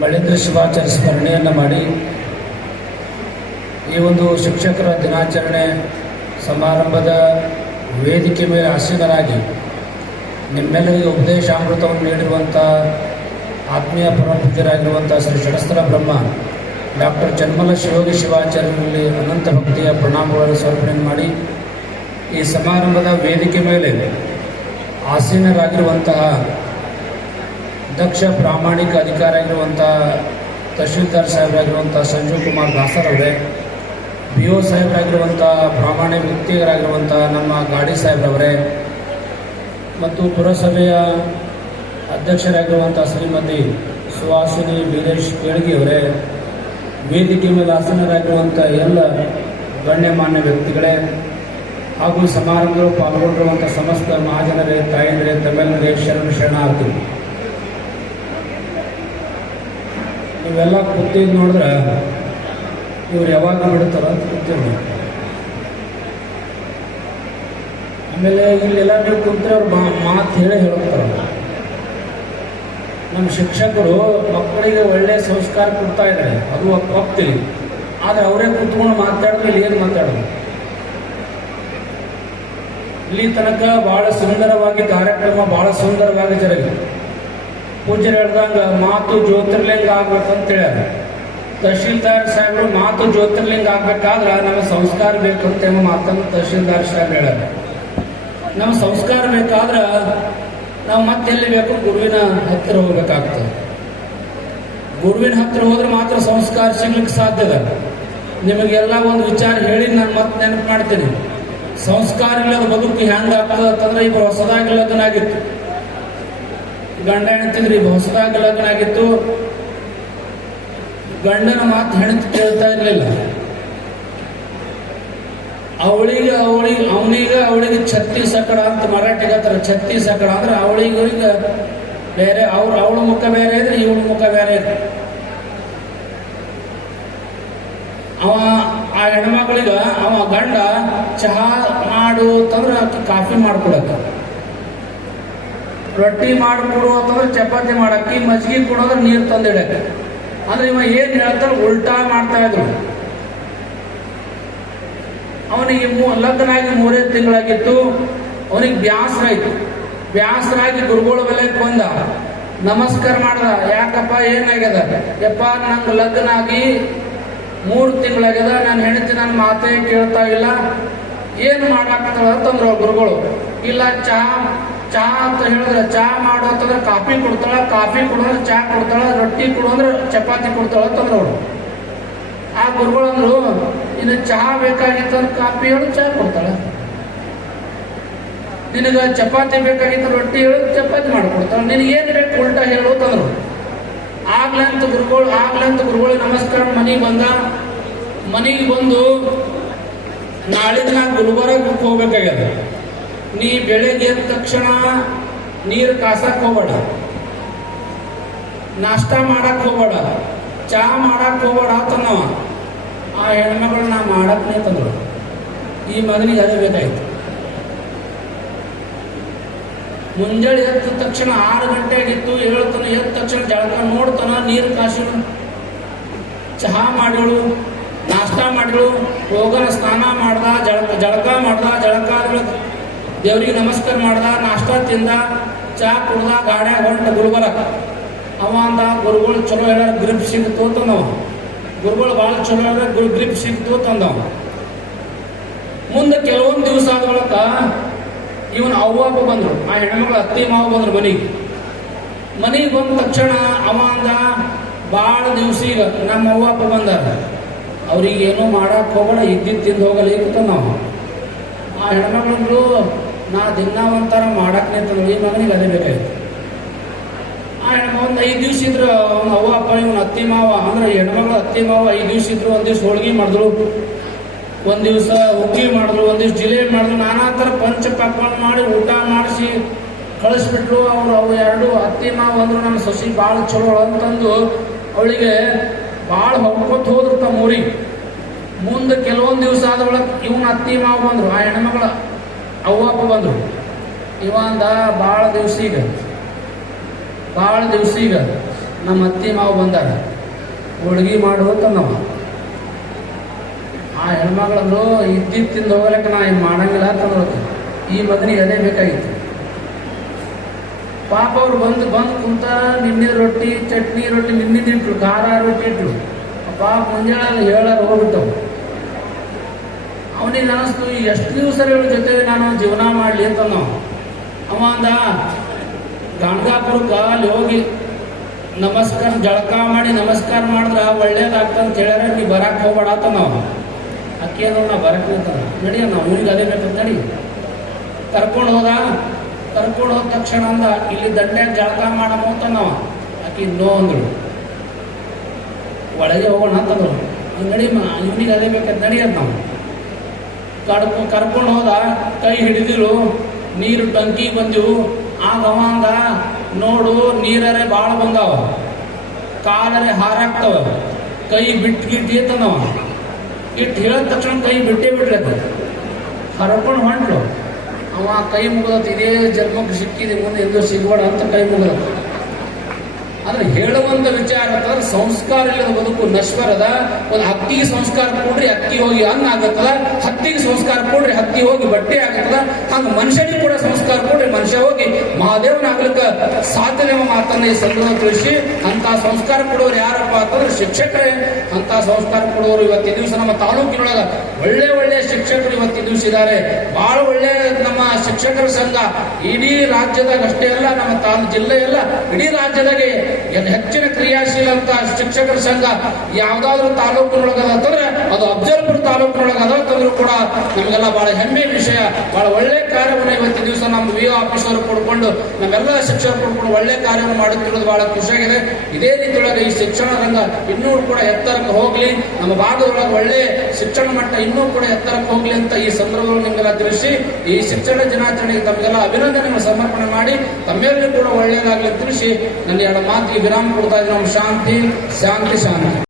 ಮಳೇಂದ್ರ ಶಿವಾಚಾರ್ಯ ಸ್ಮರಣೆಯನ್ನು ಮಾಡಿ ಈ ಒಂದು ಶಿಕ್ಷಕರ ದಿನಾಚರಣೆ ಸಮಾರಂಭದ ವೇದಿಕೆ ಮೇಲೆ ಆಸೀನರಾಗಿ ನಿಮ್ಮೆಲ್ಲರಿಗೆ ಉಪದೇಶಾಮೃತವನ್ನು ನೀಡಿರುವಂಥ ಆತ್ಮೀಯ ಪರಮಪೂಜ್ಯರಾಗಿರುವಂಥ ಶ್ರೀ ಷಡಸ್ಥಲ ಬ್ರಹ್ಮ ಡಾಕ್ಟರ್ ಜನ್ಮಲ ಶಿವಯೋಗಿ ಶಿವಾಚಾರ್ಯರಲ್ಲಿ ಅನಂತ ಭಕ್ತಿಯ ಪ್ರಣಾಮಗಳನ್ನು ಸಮರ್ಪಣೆ ಮಾಡಿ ಈ ಸಮಾರಂಭದ ವೇದಿಕೆ ಮೇಲೆ ಆಸೀನರಾಗಿರುವಂತಹ ದಕ್ಷ ಪ್ರಾಮಾಣಿಕ ಅಧಿಕಾರಿಯಾಗಿರುವಂಥ ತಹಶೀಲ್ದಾರ್ ಸಾಹೇಬರಾಗಿರುವಂಥ ಸಂಜೀವ್ ಕುಮಾರ್ ದಾಸರವರೇ, BO ಸಾಹೇಬರಾಗಿರುವಂಥ ಪ್ರಾಮಾಣಿಕ ವ್ಯಕ್ತಿಗರಾಗಿರುವಂಥ ನಮ್ಮ ಗಾಡಿ ಸಾಹೇಬ್ರವರೇ ಮತ್ತು ಪುರಸಭೆಯ ಅಧ್ಯಕ್ಷರಾಗಿರುವಂಥ ಶ್ರೀಮತಿ ಸುಹಾಸಿನಿ ವೀರೇಶ್ ಕೇಳಗಿಯವರೇ, ವೇದಿಕೆ ಮೇಲೆ ಆಸೀನರಾಗಿರುವಂಥ ಎಲ್ಲ ಗಣ್ಯಮಾನ್ಯ ವ್ಯಕ್ತಿಗಳೇ ಹಾಗೂ ಸಮಾರಂಭಗಳು ಪಾಲ್ಗೊಂಡಿರುವಂಥ ಸಮಸ್ತ ಮಹಾಜನರೇ, ತಾಯಂದಿರೇ, ತಮ್ಮೆಲ್ಲರೇ ಶರಣಾರ್ಥಿ. ಇವೆಲ್ಲ ಕೂತಿದ್ದು ನೋಡಿದ್ರೆ ಇವ್ರು ಯಾವಾಗ ಬಿಡ್ತಾರ ಅಂತ ಕೂತೀವಿ. ಆಮೇಲೆ ಇಲ್ಲೆಲ್ಲ ನೀವು ಕುಂತ್ರೆ ಅವ್ರು ಮಾತು ಹೇಳ್ತಾರ. ನಮ್ಮ ಶಿಕ್ಷಕರು ಮಕ್ಕಳಿಗೆ ಒಳ್ಳೆಯ ಸಂಸ್ಕಾರ ಕೊಡ್ತಾ ಇದ್ದಾರೆ, ಅದು ಹೋಗ್ತೀವಿ. ಆದರೆ ಅವರೇ ಕುತ್ಕೊಂಡು ಮಾತಾಡಿದ್ರೆ ಇಲ್ಲಿ ಏನು ಮಾತಾಡೋದು? ಇಲ್ಲಿ ತನಕ ಬಹಳ ಸುಂದರವಾಗಿ ಕಾರ್ಯಕ್ರಮ ಬಹಳ ಸುಂದರವಾಗಿ ಜರುಗಿದೆ. ಪೂಜ್ಯರು ಹೇಳ್ದಂಗ ಮಾತು ಜ್ಯೋತಿರ್ಲಿಂಗ ಆಗ್ಬೇಕಂತ ಹೇಳ್ಯಾರ. ತಹಶೀಲ್ದಾರ್ ಸಾಹೇಬರು ಮಾತು ಜ್ಯೋತಿರ್ಲಿಂಗ ಆಗ್ಬೇಕಾದ್ರೆ ನಮ್ಮ ಸಂಸ್ಕಾರ ಬೇಕಂತ ಎಂಬ ಮಾತನ್ನು ತಹಶೀಲ್ದಾರ್ ಸಾಹೇಬ್ ಹೇಳ್ಯಾರ. ನಮ್ಮ ಸಂಸ್ಕಾರ ಬೇಕಾದ್ರೆ ನಾವು ಮತ್ತೆಲ್ಲಿ ಬೇಕು? ಗುರುವಿನ ಹತ್ತಿರ ಹೋಗ್ಬೇಕಾಗ್ತದೆ. ಗುರುವಿನ ಹತ್ತಿರ ಹೋದ್ರೆ ಮಾತ್ರ ಸಂಸ್ಕಾರ ಸಿಗ್ಲಿಕ್ಕೆ ಸಾಧ್ಯದ. ನಿಮಗೆಲ್ಲ ಒಂದು ವಿಚಾರ ಹೇಳಿ ನಾನು ಮತ್ತೆ ನೆನಪು ಮಾಡ್ತೀನಿ. ಸಂಸ್ಕಾರ ಇಲ್ಲದ ಬದುಕು ಹೆಂಗ ಆಗ್ತದೆ ಅಂತಂದ್ರೆ, ಈಗ ಹೊಸದಾಗಿ ಲಗ್ನ ಆಗಿತ್ತು, ಗಂಡ ಹೆಣ್ತಿದ್ರಿ, ಹೊಸದಾಗಿ ಲಗ್ನ ಆಗಿತ್ತು. ಗಂಡನ ಮಾತು ಹೆಣ್ತಿ ಕೇಳ್ತಾ ಇರ್ಲಿಲ್ಲ. ಅವಳಿಗೆ ಛತ್ತೀಸಕಡ ಅಂತ ಮರಾಠಿಗೆ ಹತ್ರ ಛತ್ತೀಸಕಡ ಅಂದ್ರೆ ಅವಳಿಗೆ ಬೇರೆ, ಅವಳ ಮುಖ ಬೇರೆ ಇದ್ರೆ ಇವಳ ಮುಖ ಬೇರೆ ಇದ್ರೆ. ಆ ಹೆಣ್ಮಕ್ಳಿಗ ಅವ ಗಂಡ ಚಹಾ ಮಾಡು ಅಂತಂದ್ರೆ ಕಾಫಿ ಮಾಡ್ಕೊಡಕ, ರೊಟ್ಟಿ ಮಾಡಿಕೊಡು ಅಂತಂದ್ರೆ ಚಪಾತಿ ಮಾಡಕ್ಕೆ, ಮಜ್ಜಿಗೆ ಕೊಡೋದ್ರೆ ನೀರು ತಂದಿಡಕ್ಕೆ. ಅಂದ್ರೆ ಇವ ಏನ್ ಹೇಳ್ತಾರೆ ಉಲ್ಟಾ ಮಾಡ್ತಾ ಇದ್ರು. ಅವನಿಗೆ ಲಗ್ನ ಆಗಿ 3 ತಿಂಗಳಾಗಿತ್ತು. ಅವನಿಗೆ ಬ್ಯಾಸರ ಆಯ್ತು. ಬ್ಯಾಸರಾಗಿ ಗುರುಗಳ ಬೆಲೆಗೆ ಬಂದ, ನಮಸ್ಕಾರ ಮಾಡ್ದ. ಯಾಕಪ್ಪ ಏನಾಗ್ಯದ? ಯಪ್ಪ ನಂಗೆ ಲಗ್ನ ಆಗಿ 3 ತಿಂಗಳಾಗ್ಯದ, ನಾನು ಹೆಂಡತಿ ನನ್ನ ಮಾತೇ ಕೇಳ್ತಾ ಇಲ್ಲ, ಏನು ಮಾಡಾಕತ್ತಾಳ ಅಂತಂದ್ರು ಗುರುಗಳು. ಇಲ್ಲ ಚಹಾ ಅಂತ ಹೇಳಿದ್ರೆ ಚಹಾ ಮಾಡು ಅಂತಂದ್ರೆ ಕಾಫಿ ಕೊಡ್ತಾಳ, ಕಾಫಿ ಕೊಡೋದ್ರೆ ಚಹಾ ಕೊಡ್ತಾಳ, ರೊಟ್ಟಿ ಕೊಡೋದ್ರೆ ಚಪಾತಿ ಕೊಡ್ತಾಳ ಅಂತಂದ್ರು ಅವಳು. ಆ ಗುರುಗಳು ಅಂದ್ರು, ಇನ್ನು ಚಹಾ ಬೇಕಾಗಿತ್ತಂದ್ರೆ ಕಾಫಿ ಹೇಳು, ಚಹಾ ಕೊಡ್ತಾಳ. ನಿನಗ ಚಪಾತಿ ಬೇಕಾಗಿತ್ತು, ರೊಟ್ಟಿ ಹೇಳು, ಚಪಾತಿ ಮಾಡಿಕೊಡ್ತಾಳ. ನಿನಗೆ ಏನ್ ಬೇಕು ಉಲ್ಟಾ ಹೇಳು ಅಂತಂದ್ರು. ಆಗ್ಲಂತ ಗುರುಗಳು ನಮಸ್ಕಾರ ಮನೆಗೆ ಬಂದ. ಮನೆಗೆ ಬಂದು ನಾಳಿದ್ದು ನಾನು ಗುಲ್ಬರ್ಗಕ್ಕೆ ಹೋಗ್ಬೇಕಾಗ್ಯದ. ನೀ ಬೆಳಗ್ಗೆ ಎದ್ದ ತಕ್ಷಣ ನೀರು ಕಾಸಕ್ ಹೋಗ್ಬೇಡ, ನಾಷ್ಟ ಮಾಡಕ್ ಹೋಗ್ಬೇಡ, ಚಹಾ ಮಾಡಕ್ ಹೋಗ್ಬೇಡ ಅಂತಂದವ. ಆ ಹೆಣ್ಮಗಳು ನಾ ಮಾಡಕ್ನೇ ತಂದ್ರು. ಈ ಮಗನಿಗೆ ಅದೇ ಬೇಕಾಯ್ತು. ಮುಂಜಾನೆ ಎದ್ದ ತಕ್ಷಣ 6 ಗಂಟೆ ಆಗಿತ್ತು, ಹೇಳ್ತಾನ. ಎದ್ದ ತಕ್ಷಣ ಜಳಕ ನೋಡ್ತಾನ, ನೀರು ಕಾಸು, ಚಹಾ ಮಾಡಿಳು, ನಾಷ್ಟ ಮಾಡಿಳು, ಹೋಗನ ಸ್ನಾನ ಮಾಡ್ದ, ಜಳಕ ಮಾಡ್ದ. ಜಳಕ ಆದ್ಮೇಲೆ ದೇವ್ರಿಗೆ ನಮಸ್ಕಾರ ಮಾಡ್ದ, ನಾಷ್ಟ ತಿಂದ, ಚಹಾ ಕುಡ್ದ, ಗಾಡ್ಯಾಗ ಹೊಂಟ ಗುಲ್ಬರ್ಗ. ಅವ ಅಂದ, ಗುರುಗಳು ಚಲೋ ಹೇಳ ಗ್ರಿಪ್ ಸಿಕ್ತು ತಂದವ. ಗುರುಗಳು ಭಾಳ ಚಲೋ ಹೇಳ ಗ್ರಿಪ್ ಸಿಕ್ತು ತಂದವ. ಮುಂದೆ ಕೆಲವೊಂದು ದಿವಸ ಆದ ಬಳಿಕ ಇವನ್ ಅವ್ವಪ್ಪ ಬಂದ್ರು. ಆ ಹೆಣ್ಮಕ್ಳು ಅತ್ತಿ ಮಾವ ಬಂದ್ರು ಮನೆಗೆ ಬಂದ ತಕ್ಷಣ ಅವ ಅಂದ, ಭಾಳ ದಿವಸ ಈಗ ನಮ್ಮ ಅವ್ವಪ್ಪ ಬಂದಾರ, ಅವ್ರಿಗೆ ಏನೋ ಮಾಡಕ್ ಹೋಗೋಣ, ಇದ್ದಿದ್ದು ತಿಂದು ಹೋಗಲ್ಲ ಇತ್ತು ನಾವು. ಆ ಹೆಣ್ಮಕ್ಳು ನಾ ದಿನ ಒಂಥರ ಮಾಡಕ್ ನಿಂತಂದ್ರು. ಈ ಮಗನಿಗೆ ಅದೇ ಬೇಕಾಯ್ತು. ಆ ಹೆಣ್ಮಕ್ಳು ಒಂದು 5 ದಿವಸ ಇದ್ರು. ಅವ್ನ ಅವ್ವ ಅಪ್ಪ ಇವನ್ ಅತ್ತಿ ಮಾವ ಅಂದ್ರೆ ಹೆಣ್ಮಕ್ಳು ಅತ್ತಿ ಮಾವ 5 ದಿವಸ ಇದ್ರು. 1 ದಿವಸ ಹೋಳ್ಗಿ ಮಾಡಿದ್ರು, 1 ದಿವಸ ಹುಗ್ಗಿ ಮಾಡಿದ್ರು, 1 ದಿವಸ ಜಿಲೇಬಿ ಮಾಡಿದ್ರು. ನಾನಾ ಥರ ಪಂಚ ಪಕ್ವಾನ ಮಾಡಿ ಊಟ ಮಾಡಿಸಿ ಕಳಿಸ್ಬಿಟ್ರು. ಅವು 2 ಅತ್ತಿ ಮಾವ ಅಂದ್ರು ನಮ್ಮ ಸೊಸಿ ಭಾಳ ಚಲೋ ಅಂತಂದು ಅವಳಿಗೆ ಭಾಳ ಹೊಕ್ಕೊತ್ ಹೋದ್ರು ತಮ್ಮ ಊರಿಗೆ. ಮುಂದೆ ಕೆಲವೊಂದು ದಿವಸ ಆದ ಒಳಗೆ ಇವನ ಅತ್ತಿ ಮಾವ ಬಂದ್ರು. ಆ ಹೆಣ್ಮಕ್ಳ ಅವ್ವಪ್ಪ ಬಂದ್ರು. ಇವಂದ ಭಾಳ ದಿವಸ ಈಗ ನಮ್ಮ ಅತ್ತಿ ಮಾವು ಬಂದಾಗ ಹೋಳ್ಗಿ ಮಾಡುವಂತ ನಾವು ಆ ಹೆಣ್ಮಗಳಂದ್ರು ಇದ್ದಿದ್ದು ತಿಂದು ಹೋಗ್ಲಿಕ್ಕೆ ನಾ ಏನು ಮಾಡಂಗಿಲ್ಲ ಅಂತಂದ್ರು. ಈ ಮಗನಿಗೆ ಅದೇ ಬೇಕಾಗಿತ್ತು. ಪಾಪ ಅವ್ರು ಬಂದು ಕುಂತ ನಿನ್ನೆ ರೊಟ್ಟಿ ಚಟ್ನಿ ರೊಟ್ಟಿ ನಿನ್ನಿದ್ದು ಇಟ್ರು, ಖಾರ ರೊಟ್ಟಿ ಇಟ್ರು. ಪಾಪ ಮುಂಜಾನೆ ಹೇಳಾರ ಹೋಗ್ಬಿಟ್ಟವು. ಅವನಿಗೆ ಅನಿಸ್ತು ಎಷ್ಟು ದಿವಸ ಇವ್ರ ಜೊತೆ ನಾನು ಜೀವನ ಮಾಡಲಿ ಅಂತ ನಾವು. ಅವ ಅಂದ ಗಾಣಗಾಪುರಕ್ಕೆ ಅಲ್ಲಿ ಹೋಗಿ ನಮಸ್ಕಾರ ಜಳಕ ಮಾಡಿ ನಮಸ್ಕಾರ ಮಾಡಿದ್ರೆ ಒಳ್ಳೇದಾಗ್ತಂತ ಹೇಳ್ಯಾರ, ನೀ ಬರಕ್ಕೆ ಹೋಗ್ಬೇಡ ಅಂತ ನಾವು. ಅಕ್ಕಿ ಅಂದ್ರೆ ನಾ ಬರಕ್ಕೆ ನಿಂತಾನ, ನಡಿಯ ನಾವು ಊರಿಗೆ ಅದೇ ಬೇಕಂತ ನಡಿ. ಕರ್ಕೊಂಡು ಹೋದ ತಕ್ಷಣ ಅಂದ ಇಲ್ಲಿ ದಂಡ್ಯಾಗ ಜಳಕ ಮಾಡಮ್ಮ ಅಂತ ನಾವು. ಆಕಿ ನೋ ಅಂದಳು. ಒಳಗೆ ಹೋಗೋಣ ಅಂತಂದ್ರು. ನಡಿ ಇವನಿಗೆ ಅದೇ ಬೇಕಂತ ನಡಿಯದ್ ನಾವು. ಕರ್ಕೊಂಡು ಹೋದ, ಕೈ ಹಿಡಿದಿರು, ನೀರು ಟಂಕಿ ಬಂದಿವು. ಆಗ ಅವ ಅಂದ ನೋಡು ನೀರರೆ ಭಾಳ ಬಂದಾವ, ಕಾಲರೆ ಹಾರಾಗ್ತಾವ, ಕೈ ಬಿಟ್ಟು ನಾವು ಇಟ್ಟು ಹೇಳಿದ ತಕ್ಷಣ ಕೈ ಬಿಟ್ಟೇ ಬಿಡ್ಲಕ್ಕ ಹರಕೊಂಡು ಹೊಂಟ್ಲು. ಅವ ಕೈ ಮುಗಿದತ್, ಇದೇ ಜನ್ಮಕ್ಕೆ ಸಿಕ್ಕಿದೆ ಮುಂದೆ ಎಂದು ಸಿಗ್ಬೇಡ ಅಂತ ಕೈ ಮುಗಿದತ್. ಅಂದ್ರೆ ಹೇಳುವಂತ ವಿಚಾರ ಅಂತಂದ್ರೆ ಸಂಸ್ಕಾರ ಇಲ್ಲದ ಬದುಕು ನಶ್ವರದ. ಒಂದು ಹಕ್ಕಿಗೆ ಸಂಸ್ಕಾರ ಕೊಡ್ರಿ ಹಕ್ಕಿ ಹೋಗಿ ಅನ್ನ ಆಗತ್ತದ, ಹತ್ತಿಗೆ ಸಂಸ್ಕಾರ ಕೊಡ್ರಿ ಹತ್ತಿ ಹೋಗಿ ಬಟ್ಟೆ ಆಗತ್ತದ. ಹಂಗ ಮನುಷ್ಯನಿಗೆ ಕೂಡ ಸಂಸ್ಕಾರ ಕೊಡ್ರಿ ಮನುಷ್ಯ ಹೋಗಿ ಮಹಾದೇವನಾಗ್ಲಿಕ್ಕೆ ಸಾಧ್ಯತೆ ಮಾತನ್ನ ಈ ಸಂದರ್ಭ ತಿಳಿಸಿ. ಅಂತ ಸಂಸ್ಕಾರ ಕೊಡೋರು ಯಾರಪ್ಪ ಅಂತಂದ್ರೆ ಶಿಕ್ಷಕರೇ. ಅಂತ ಸಂಸ್ಕಾರ ಕೊಡೋರು ಇವತ್ತಿನ ದಿವಸ ನಮ್ಮ ತಾಲೂಕಿನೊಳಗ ಒಳ್ಳೆ ಶಿಕ್ಷಕರು ಇವತ್ತಿನ ದಿವಸ ಇದ್ದಾರೆ. ಬಹಳ ಒಳ್ಳೆ ನಮ್ಮ ಶಿಕ್ಷಕರ ಸಂಘ ಇಡೀ ರಾಜ್ಯದಾಗ ಅಷ್ಟೇ ಅಲ್ಲ, ನಮ್ಮ ಜಿಲ್ಲೆ ಎಲ್ಲ ಇಡೀ ರಾಜ್ಯದಾಗೆ ಹೆಚ್ಚಿನ ಕ್ರಿಯಾಶೀಲ ಅಂತ ಶಿಕ್ಷಕರ ಸಂಘ ಯಾವ್ದಾದ್ರು ತಾಲೂಕಿನೊಳಗದ ಅಂತಂದ್ರೆ ಅದು ಅಫಜಲ್ಪುರ ತಾಲೂಕಿನೊಳಗದ ಅಂತಂದ್ರೂ ಕೂಡ ನಮಗೆಲ್ಲ ಬಹಳ ಹೆಮ್ಮೆ ವಿಷಯ. ಬಹಳ ಒಳ್ಳೆ ಕಾರ್ಯವನ್ನು ಇವತ್ತಿನ ದಿವಸ ನಮ್ಮ ವಿ ಆಫೀಸ್ ಅವರು ಕೊಡ್ಕೊಂಡು ನಮ್ಮೆಲ್ಲ ಶಿಕ್ಷಕರು ಕೊಡ್ಕೊಂಡು ಒಳ್ಳೆ ಕಾರ್ಯವನ್ನು ಮಾಡುತ್ತಿರೋದು ಬಹಳ ಖುಷಿಯಾಗಿದೆ. ಇದೇ ರೀತಿಯೊಳಗೆ ಈ ಶಿಕ್ಷಣ ರಂಗ ಇನ್ನೂ ಕೂಡ ಎತ್ತರಕ್ಕೆ ಹೋಗ್ಲಿ, ನಮ್ಮ ಭಾಗದೊಳಗೆ ಒಳ್ಳೆ ಶಿಕ್ಷಣ ಮಟ್ಟ ಇನ್ನೂ ಕೂಡ ಎತ್ತರಕ್ಕೆ ಹೋಗ್ಲಿ ಅಂತ ಈ ಸಂದರ್ಭದಲ್ಲಿ ನಿಮಗೆಲ್ಲ ತಿಳಿಸಿ ಈ ಶಿಕ್ಷಣ ದಿನಾಚರಣೆಗೆ ತಮಗೆಲ್ಲ ಅಭಿನಂದನೆ ಸಮರ್ಪಣೆ ಮಾಡಿ ತಮ್ಮೆಲ್ಲರೂ ಕೂಡ ಒಳ್ಳೆಯದಾಗಲಿ ತಿಳಿಸಿ ನನ್ನ ಎರಡು ಮಾತಿಗೆ ವಿರಾಮ ಕೊಡ್ತಾ ಇದ್ದೀನಿ. ಶಾಂತಿ ಶಾಂತಿ ಶಾಂತಿ.